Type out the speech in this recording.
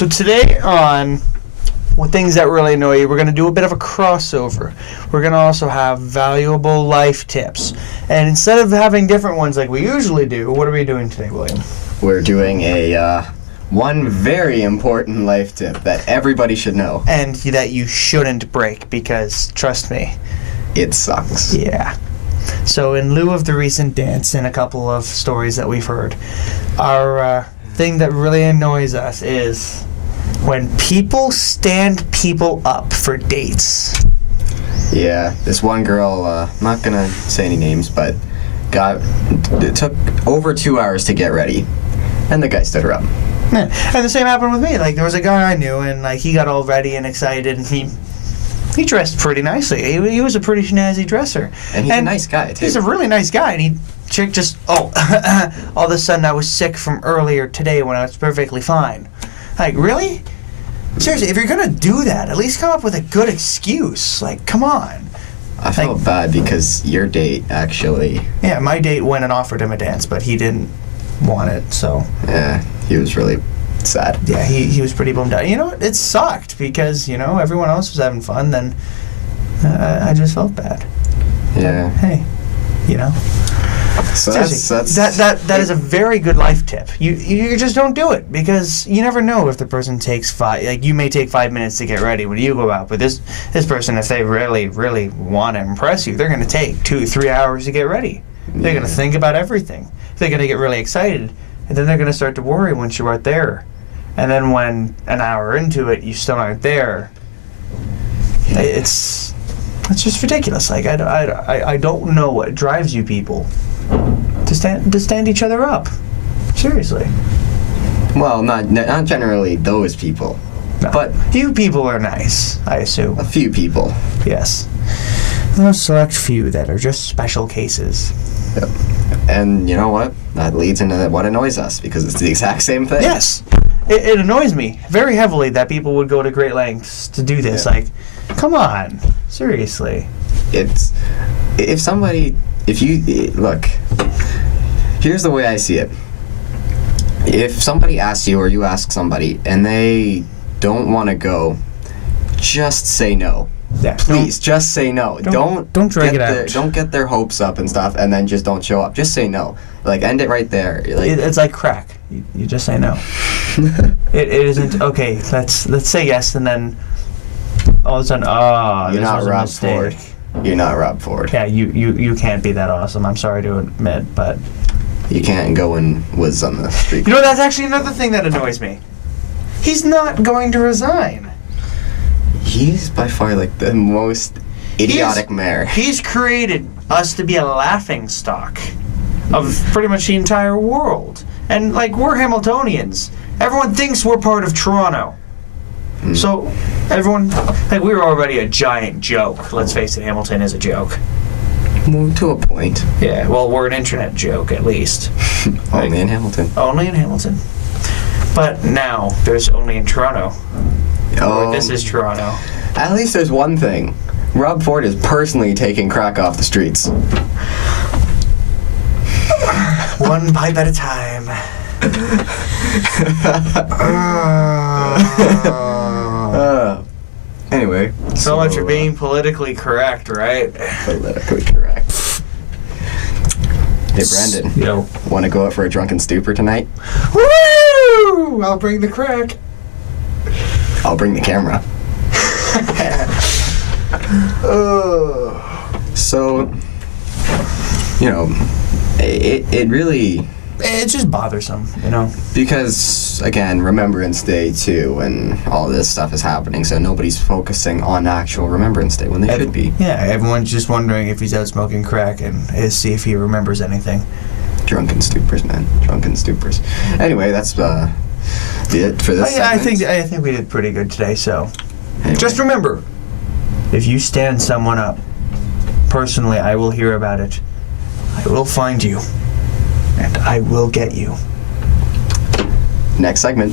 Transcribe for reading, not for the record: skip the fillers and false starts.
So today on things that really annoy you, we're going to do a bit of a crossover. We're going to also have valuable life tips. And instead of having different ones like we usually do, what are we doing today, William? We're doing a one very important life tip that everybody should know. And that you shouldn't break because, trust me, it sucks. Yeah. So in lieu of the recent dance and a couple of stories that we've heard, our thing that really annoys us is when people stand people up for dates. Yeah, this one girl, I'm not gonna say any names, but it took over 2 hours to get ready, and the guy stood her up. Yeah. And the same happened with me. Like, there was a guy I knew, and like he got all ready and excited, and he dressed pretty nicely. He was a pretty snazzy dresser. And he's a nice guy, too. He's a really nice guy, and chick just, all of a sudden I was sick from earlier today when I was perfectly fine. Like, really? Seriously, if you're gonna do that, at least come up with a good excuse. Like, come on. I felt bad because your date actually... Yeah, my date went and offered him a dance, but he didn't want it, so... Yeah, he was really sad. Yeah, he was pretty bummed out. You know what? It sucked because, everyone else was having fun, then I just felt bad. Yeah. But, hey, So that is a very good life tip. You just don't do it because you never know if the person takes you may take 5 minutes to get ready when you go out, but this person, if they really, really want to impress you, they're going to take 2-3 hours to get ready. They're going to think about everything. They're going to get really excited, and then they're going to start to worry once you aren't there. And then when an hour into it, you still aren't there, it's just ridiculous. Like, I don't know what drives you people to stand each other up. Seriously. Well, not generally those people. No. But few people are nice, I assume. A few people. Yes. Those select few that are just special cases. Yep. And you know what? That leads into what annoys us, because it's the exact same thing. Yes. It annoys me very heavily that people would go to great lengths to do this. Yeah. Like, come on. Seriously. Look, here's the way I see it. If somebody asks you or you ask somebody and they don't want to go, just say no. Yeah, please, just say no. Don't drag it out. Don't get their hopes up and stuff and then just don't show up. Just say no. Like, end it right there. Like, it's like crack. You just say no. It isn't, okay, let's say yes, and then all of a sudden, you're this not was a Rob mistake. Ford. You're not Rob Ford. Yeah, you can't be that awesome. I'm sorry to admit, but... You can't go and whiz on the street. That's actually another thing that annoys me. He's not going to resign. He's by far, like, the most idiotic mayor. He's created us to be a laughing stock of pretty much the entire world. And, like, we're Hamiltonians. Everyone thinks we're part of Toronto. So, everyone, like, we were already a giant joke. Let's face it, Hamilton is a joke. Well, to a point. Yeah, well, we're an internet joke, at least. Only in Hamilton. Only in Hamilton. But now, there's only in Toronto. This is Toronto. At least there's one thing. Rob Ford is personally taking crack off the streets. One pipe at a time. Anyway. So much for being politically correct, right? Politically correct. Hey, Brandon. Yo. Want to go out for a drunken stupor tonight? Woo! I'll bring the crack. I'll bring the camera. So, it really... It's just bothersome, Because, again, Remembrance Day, too, and all this stuff is happening, so nobody's focusing on actual Remembrance Day when they should be. Yeah, everyone's just wondering if he's out smoking crack and see if he remembers anything. Drunken stupors, man. Drunken stupors. Anyway, that's it for this I think we did pretty good today, so... Anyway. Just remember, if you stand someone up, personally, I will hear about it. I will find you. And I will get you. Next segment.